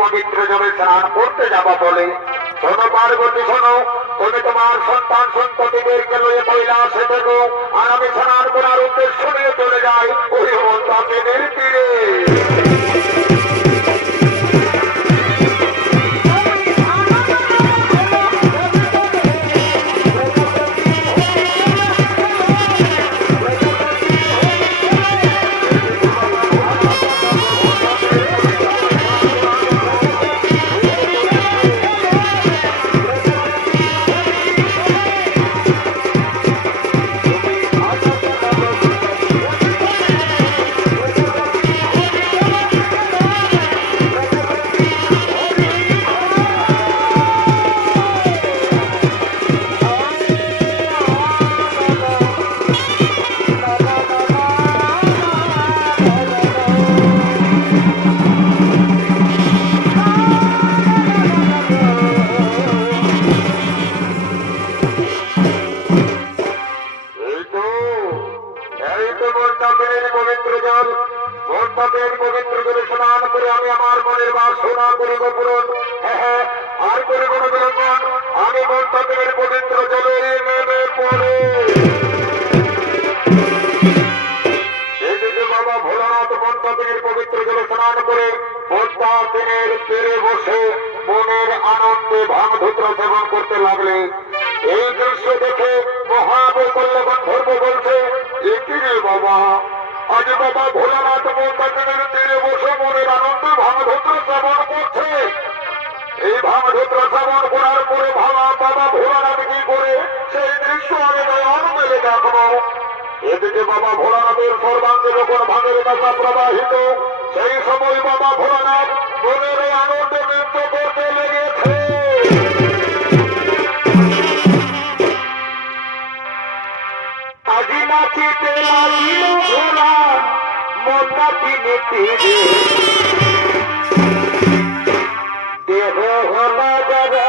পবিত্র জলে স্নান করতে যাবা বলে শোনো পার্বতী, শোনো, তুমি তোমার সন্তান সন্ততিদেরকে লয়ে কৈলাসে দেখো, আর আমি স্নান করার উদ্দেশ্য নিয়ে চলে যাই ওই মন্দাকিনীর তীরে। এই দৃশ্য দেখে মহাবৈকল্য গন্ধর্ব বলছে, এটি রে বাবা, আজ বাবা ভোলানাথ মন্দিরের তীরে বসে মনের আনন্দে ভাঙধুত্র শ্রবণ করছে। এই ভাঙধুত্র শ্রবণ করার পরে ভাবা বাবা ভোলানাথ কি করে সেই দৃশ্য আমি নয়ন মেলে দেখবো। এদিকে বাবা ভোলানাথের সর্বাঙ্গে যখন ভাঙের কাছা প্রবাহিত, সেই সময় বাবা ভোলানাথ মনের আনন্দে নৃত্য করতে লেগেছে। আজি নাচিতে লাগিল ভোলা মনটা দিনে তীরে, দেহ হল জগৎ